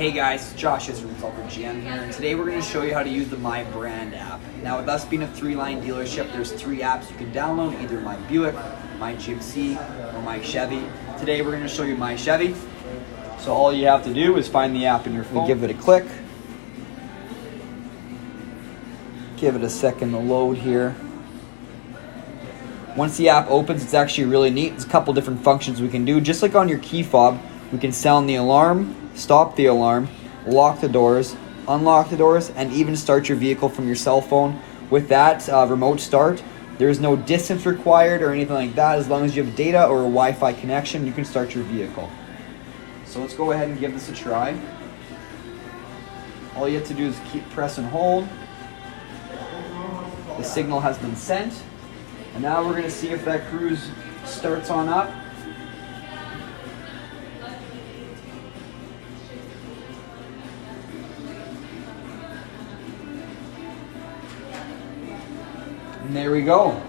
Hey guys, Josh is from Selkirk GM here, and today we're going to show you how to use the My Brand app. Now with us being a 3-line dealership, there's 3 apps you can download, either My Buick, My GMC, or My Chevy. Today we're going to show you My Chevy. So all you have to do is find the app in your phone. Give it a click. Give it a second to load here. Once the app opens, it's actually really neat. There's a couple different functions we can do. Just like on your key fob, we can sound the alarm, stop the alarm, lock the doors, unlock the doors, and even start your vehicle from your cell phone. With that remote start, there is no distance required or anything like that. As long as you have data or a Wi-Fi connection, you can start your vehicle. So let's go ahead and give this a try. All you have to do is press and hold. The signal has been sent. And now we're going to see if that cruise starts on up. And there we go.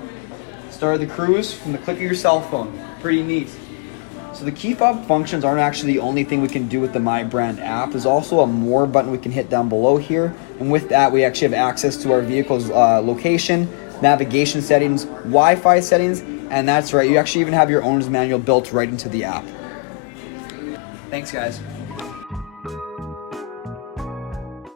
Started the cruise from the click of your cell phone. Pretty neat. So the key fob functions aren't actually the only thing we can do with the My Brand app. There's also a more button we can hit down below here. And with that, we actually have access to our vehicle's location, navigation settings, Wi-Fi settings, and that's right, you actually even have your owner's manual built right into the app. Thanks guys.